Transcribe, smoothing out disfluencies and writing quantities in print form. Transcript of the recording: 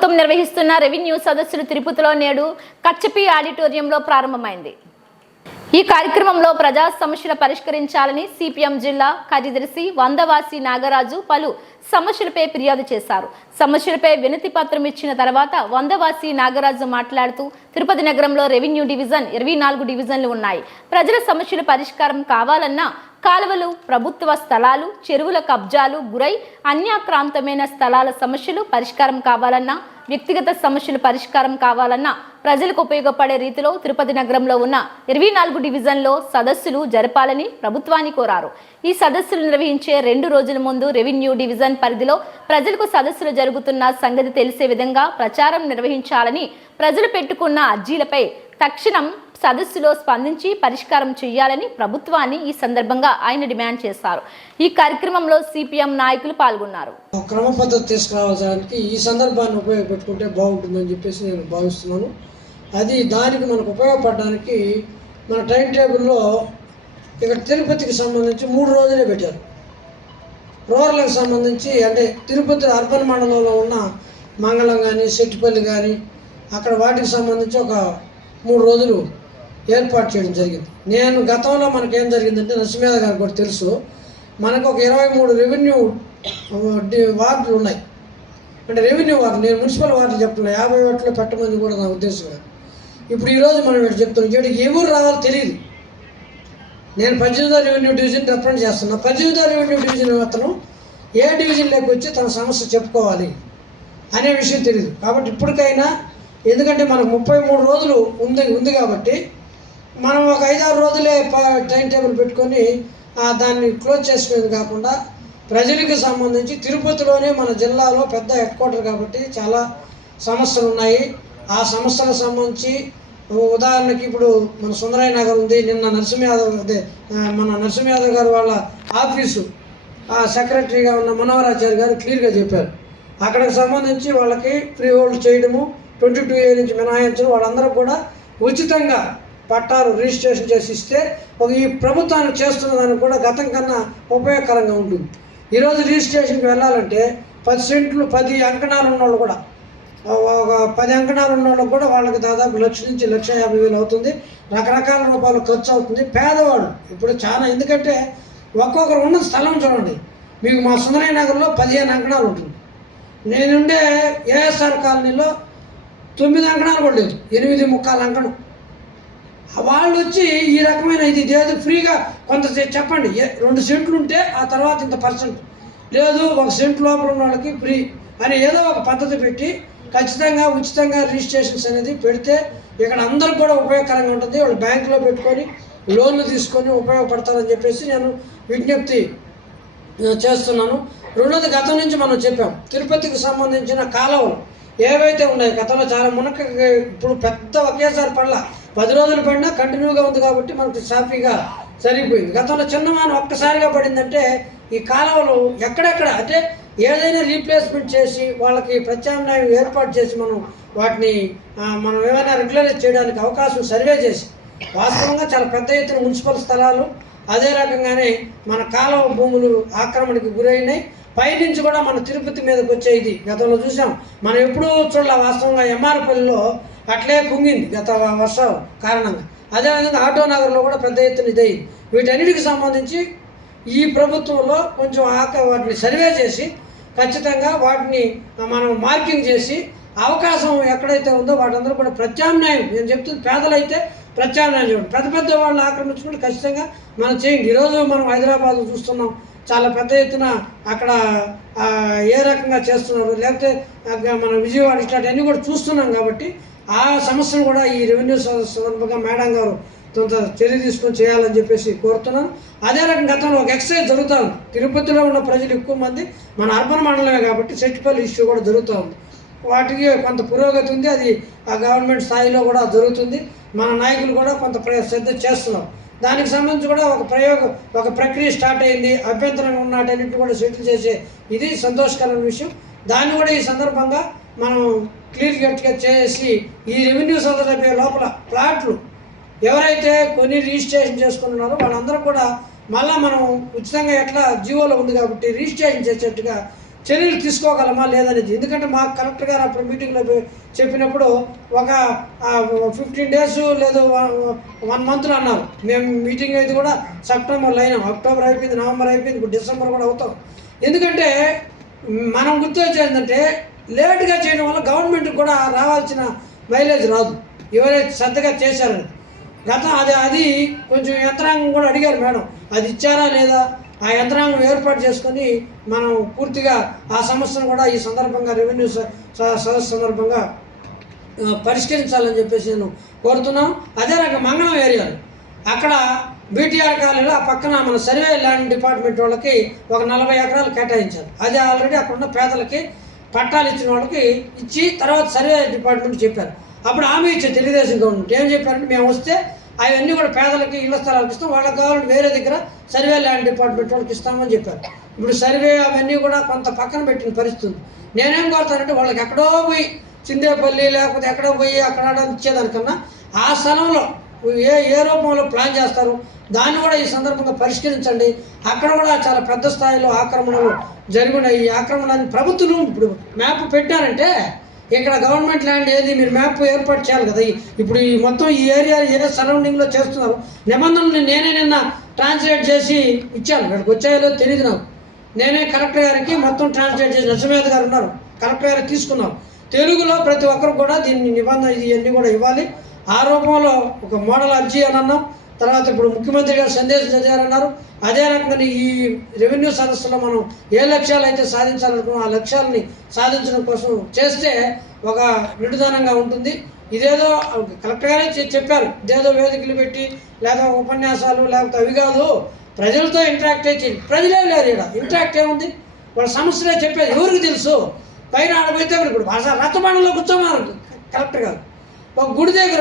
ప్రభుత్వం నిర్వహిస్తున్న రెవెన్యూ సదస్సులు తిరుపతిలో నేడు కచ్చపి ఆడిటోరియంలో ప్రారంభమైంది. ఈ కార్యక్రమంలో ప్రజా సమస్యలు పరిష్కరించాలని సిపిఎం జిల్లా కార్యదర్శి వందవాసి నాగరాజు పలు సమస్యలపై ఫిర్యాదు చేశారు. సమస్యలపై వినతి పత్రం ఇచ్చిన తర్వాత వందవాసి నాగరాజు మాట్లాడుతూ తిరుపతి నగరంలో రెవెన్యూ డివిజన్ 24 డివిజన్లు ఉన్నాయి. ప్రజల సమస్యల పరిష్కారం కావాలన్నా కాలువలు, ప్రభుత్వ స్థలాలు, చెరువుల కబ్జాలు గురై అన్యాక్రాంతమైన స్థలాల సమస్యలు పరిష్కారం కావాలన్నా, వ్యక్తిగత సమస్యలు పరిష్కారం కావాలన్నా ప్రజలకు ఉపయోగపడే రీతిలో తిరుపతి నగరంలో ఉన్న 24 డివిజన్లో సదస్సులు జరపాలని ప్రభుత్వాన్ని కోరారు. ఈ సదస్సులు నిర్వహించే 2 రోజుల ముందు రెవెన్యూ డివిజన్ పరిధిలో ప్రజలకు సదస్సులు జరుగుతున్న సంగతి తెలిసే విధంగా ప్రచారం నిర్వహించాలని, ప్రజలు పెట్టుకున్న అర్జీలపై తక్షణం సదస్సులో స్పందించి పరిష్కారం చేయాలని ప్రభుత్వాన్ని ఈ సందర్భంగా ఆయన డిమాండ్ చేశారు. ఈ కార్యక్రమంలో సిపిఎం నాయకులు పాల్గొన్నారు. క్రమ పద్ధతి తీసుకురావడానికి ఈ సందర్భాన్ని ఉపయోగపెట్టుకుంటే బాగుంటుందని చెప్పేసి నేను భావిస్తున్నాను. దానికి మనకు ఉపయోగపడడానికి మన టైం టేబుల్లో ఇక్కడ తిరుపతికి సంబంధించి 3 రోజులే పెట్టారు. రూరల్కి సంబంధించి అంటే తిరుపతి అర్బన్ మండలంలో ఉన్న మంగళం కానీ, సెట్టిపల్లి కానీ అక్కడ వాటికి సంబంధించి ఒక 3 రోజులు ఏర్పాటు చేయడం జరిగింది. నేను గతంలో మనకేం జరిగిందంటే నరసింహ గారికి కూడా తెలుసు, మనకు ఒక 23 రెవెన్యూ వార్డులు ఉన్నాయి. అంటే రెవెన్యూ వార్డు, నేను మున్సిపల్ వార్డులు చెప్తున్నా, 50 వాటిలో పెట్టమని కూడా నా ఉద్దేశం. ఇప్పుడు ఈరోజు మనం ఇక్కడ చెప్తున్నాం, ఇక్కడికి ఎవరు రావాలో తెలియదు. నేను 18వ రెవెన్యూ డివిజన్ రిప్రజెంట్ చేస్తున్నా. 18వ రెవెన్యూ డివిజన్ అతను ఏ డివిజన్లోకి వచ్చి తన సమస్య చెప్పుకోవాలి అనే విషయం తెలియదు. కాబట్టి ఇప్పటికైనా, ఎందుకంటే మనకు 33 రోజులు ఉంది కాబట్టి మనం ఒక 5-6 రోజులే టైం టేబుల్ పెట్టుకొని దాన్ని క్లోజ్ చేసుకునేది కాకుండా ప్రజలకు సంబంధించి తిరుపతిలోనే మన జిల్లాలో పెద్ద హెడ్ క్వార్టర్ కాబట్టి చాలా సమస్యలు ఉన్నాయి. ఆ సమస్యలకు సంబంధించి ఉదాహరణకి ఇప్పుడు మన సుందరయ్య నగర్ ఉంది. నిన్న మన నరసింహ యాదవ్ గారు వాళ్ళ ఆఫీసు సెక్రటరీగా ఉన్న మనోహరాచార్య గారు క్లియర్గా చెప్పారు. అక్కడికి సంబంధించి వాళ్ళకి ఫ్రీ హోల్డ్ చేయడము, 22A నుంచి మినహాయించడం, వాళ్ళందరూ కూడా ఉచితంగా పట్టాలు రిజిస్ట్రేషన్ చేసి ఇస్తే ఈ ప్రభుత్వానికి చేస్తున్న దానికి కూడా గతం కన్నా ఉపయోగకరంగా ఉంటుంది. ఈరోజు రిజిస్ట్రేషన్కి వెళ్ళాలంటే 10 సెంట్లు 10 అంకణాలు ఉన్నవాళ్ళు కూడా, ఒక 10 అంకణాలు ఉన్నవాళ్ళకి కూడా వాళ్ళకి దాదాపు 1,00,000 నుంచి 1,50,000 అవుతుంది. రకరకాల రూపాయలు ఖర్చు అవుతుంది. పేదవాళ్ళు ఇప్పుడు చాలా, ఎందుకంటే ఒక్కొక్కరు ఉన్న స్థలం చూడండి. మీకు మా సుందరయ్య నగర్లో 15 అంకణాలు ఉంటుంది. నేనుండే ఏఎస్ఆర్ కాలనీలో 9 అంకణాలు కూడా లేదు, 8.75 అంకణం. వాళ్ళు వచ్చి ఈ రకమైన ఇది ఏదో ఫ్రీగా కొంత చెప్పండి, 2 సెంట్లు ఉంటే ఆ తర్వాత ఇంత పర్సెంట్ లేదు, 1 సెంట్ లోపల ఉన్న వాళ్ళకి ఫ్రీ అని ఏదో ఒక పద్ధతి పెట్టి ఖచ్చితంగా ఉచితంగా రిజిస్ట్రేషన్స్ అనేది పెడితే ఇక్కడ అందరికి కూడా ఉపయోగకరంగా ఉంటుంది. వాళ్ళు బ్యాంకులో పెట్టుకొని లోన్లు తీసుకొని ఉపయోగపడతారని చెప్పేసి నేను విజ్ఞప్తి చేస్తున్నాను. రెండోది, గతం నుంచి మనం చెప్పాం, తిరుపతికి సంబంధించిన కాలువలు ఏవైతే ఉన్నాయి గతంలో చాలా ఇప్పుడు పెద్ద ఒకేసారి పడలా, 10 రోజులు పడినా కంటిన్యూగా ఉంది కాబట్టి మనకు సాఫీగా సరిపోయింది. గతంలో చిన్నమాన ఒక్కసారిగా పడిందంటే ఈ కాలువలు ఎక్కడెక్కడ అంటే ఏదైనా రీప్లేస్మెంట్ చేసి వాళ్ళకి ప్రత్యామ్నాయం ఏర్పాటు చేసి వాటిని మనం ఏమైనా రెగ్యులరైజ్ చేయడానికి అవకాశం సర్వే చేసి, వాస్తవంగా చాలా పెద్ద ఎత్తున మున్సిపల్ స్థలాలు, అదే రకంగానే మన కాలువ భూములు ఆక్రమణకు గురైనాయి. పైనుంచి కూడా మన తిరుపతి మీదకి వచ్చే ఇది గతంలో చూసాం. మనం ఎప్పుడూ చూడాల, వాస్తవంగా ఎంఆర్పల్లిలో అట్లే కుంగింది గత వర్షం కారణంగా. అదేవిధంగా ఆటో నగర్లో కూడా పెద్ద ఎత్తున ఇదయింది. వీటన్నిటికి సంబంధించి ఈ ప్రభుత్వంలో కొంచెం వాటిని సర్వే చేసి ఖచ్చితంగా వాటిని మనం మార్కింగ్ చేసి అవకాశం ఎక్కడైతే ఉందో వాటందరూ కూడా ప్రత్యామ్నాయం, నేను చెప్తుంది పేదలైతే ప్రత్యామ్నాయం చేయండి, పెద్ద వాళ్ళని ఆక్రమించుకుంటే ఖచ్చితంగా మనం చేయండి. ఈరోజు మనం హైదరాబాద్ చూస్తున్నాం, చాలా పెద్ద ఎత్తున అక్కడ ఏ రకంగా చేస్తున్నారు, లేకపోతే మన విజయవాడ ఇట్లాంటివన్నీ కూడా చూస్తున్నాం. కాబట్టి ఆ సమస్యను కూడా ఈ రెవెన్యూ సందర్భంగా మేడం గారు కొంత చర్య తీసుకొని చేయాలని చెప్పేసి కోరుతున్నాను. అదే రకంగా గతంలో ఒక ఎక్సర్సైజ్ జరుగుతూ ఉంది. తిరుపతిలో ఉన్న ప్రజలు ఎక్కువ మంది మన అర్బన్ మండలమే కాబట్టి సెట్టిపల్లి ఇష్యూ కూడా జరుగుతూ ఉంది. వాటికి కొంత పురోగతి ఉంది, అది ఆ గవర్నమెంట్ స్థాయిలో కూడా జరుగుతుంది. మన నాయకులు కూడా కొంత శ్రద్ధ చేస్తున్నాం. దానికి సంబంధించి కూడా ఒక ప్రక్రియ స్టార్ట్ అయింది. అభ్యంతరంగా ఉన్నటన్నింటిని కూడా సెటిల్ చేసే ఇది సంతోషకరమైన విషయం. దాన్ని కూడా ఈ సందర్భంగా మనం క్లియర్ కట్గా చేసి ఈ రెవెన్యూ సదస్సు లోపల ప్లాట్లు ఎవరైతే కొన్ని రిజిస్ట్రేషన్ చేసుకున్నారో వాళ్ళందరూ కూడా మళ్ళీ మనం ఉచితంగా ఎట్లా జీవోలో ఉంది కాబట్టి రిజిస్ట్రేషన్ చేసేట్టుగా చర్యలు తీసుకోగలమా లేదనేది. ఎందుకంటే మా కలెక్టర్ గారు అప్పుడు మీటింగ్లో చెప్పినప్పుడు ఒక 15 days లేదు 1 month అన్నారు. మేము మీటింగ్ అయితే కూడా సెప్టెంబర్లో అయినాం, అక్టోబర్ అయిపోయింది, నవంబర్ అయిపోయింది, ఇప్పుడు డిసెంబర్ కూడా అవుతాం. ఎందుకంటే మనం గుర్తొచ్చేది ఏంటంటే లేట్గా చేయడం వల్ల గవర్నమెంట్కి కూడా రావాల్సిన మైలేజ్ రాదు, ఎవరైతే శ్రద్ధగా చేశారని. అది కొంచెం యంత్రాంగం కూడా అడిగారు మేడం, అది ఇచ్చారా లేదా, ఆ యంత్రాంగం ఏర్పాటు చేసుకొని మనం పూర్తిగా ఆ సమస్యను కూడా ఈ సందర్భంగా రెవెన్యూ సదస్సు సందర్భంగా పరిష్కరించాలని చెప్పేసి నేను కోరుతున్నాను. అదే రకంగా మంగళం ఏరియాలో అక్కడ బీటీఆర్ కాలనీలో ఆ పక్కన మన సర్వే ల్యాండ్ డిపార్ట్మెంట్ వాళ్ళకి ఒక 40 acres కేటాయించారు. అది ఆల్రెడీ అక్కడ ఉన్న పేదలకి పట్టాలు ఇచ్చిన వాళ్ళకి ఇచ్చి తర్వాత సర్వే డిపార్ట్మెంట్ చెప్పారు. అప్పుడు హామీ ఇచ్చే తెలుగుదేశం గవర్నమెంట్ ఏం చెప్పారంటే మేము వస్తే అవన్నీ కూడా పేదలకి ఇళ్ల స్థలాలకు ఇస్తాం, వాళ్ళకి కావాలంటే వేరే దగ్గర సర్వే ల్యాండ్ డిపార్ట్మెంట్ వాళ్ళకి ఇస్తామని చెప్పారు. ఇప్పుడు సర్వే అవన్నీ కూడా కొంత పక్కన పెట్టిన పరిస్థితి. నేనేం కోరుతానంటే వాళ్ళకి ఎక్కడో పోయి చిందేపల్లి లేకపోతే ఎక్కడో పోయి అక్కడ ఇచ్చేదానికన్నా ఆ స్థలంలో ఏ రూపంలో ప్లాన్ చేస్తారు దాన్ని కూడా ఈ సందర్భంగా పరిష్కరించండి. అక్కడ కూడా చాలా పెద్ద స్థాయిలో ఆక్రమణలు జరిగినాయి. ఈ ఆక్రమణని ప్రభుత్వం ఇప్పుడు మ్యాప్ పెట్టారంటే ఇక్కడ గవర్నమెంట్ ల్యాండ్ ఏది మీరు మ్యాప్ ఏర్పాటు చేయాలి కదా. ఇప్పుడు ఈ మొత్తం ఈ ఏరియా ఏ సరౌండింగ్లో చేస్తున్నారు నిబంధనలు నేనే నిన్న ట్రాన్స్లేట్ చేసి ఇచ్చాను. ఇక్కడికి వచ్చాయో తెలియదు నాకు. నేనే కలెక్టర్ గారికి మొత్తం ట్రాన్స్లేట్ చేసి నరసింహేద గారు ఉన్నారు, కలెక్టర్ గారికి తీసుకున్నాం. తెలుగులో ప్రతి ఒక్కరు కూడా దీన్ని నిబంధన ఇవన్నీ కూడా ఇవ్వాలి. ఆ రూపంలో ఒక మోడల్ అర్జీ అని అన్నాం. తర్వాత ఇప్పుడు ముఖ్యమంత్రి గారు సందేశం చదివారన్నారు. అదే రకంగా ఈ రెవెన్యూ సదస్సులో మనం ఏ లక్ష్యాలు అయితే సాధించాలనుకున్నాం ఆ లక్ష్యాలని సాధించడం కోసం చేస్తే ఒక నిడుదనంగా ఉంటుంది. ఇదేదో కలెక్టర్ గారే చెప్పారు, ఇదేదో వేదికలు పెట్టి లేదా ఉపన్యాసాలు లేకపోతే అవి కాదు, ప్రజలతో ఇంటరాక్ట్ అయ్యి ప్రజలే లేరు ఇక్కడ. ఇంటరాక్ట్ ఏముంది, వాళ్ళ సమస్యలే చెప్పేది ఎవరికి తెలుసు. పైన ఆడపోతే ఇప్పుడు రథమానంలో కూర్చోమన్నారు కలెక్టర్ గారు. ఒక గుడి దగ్గర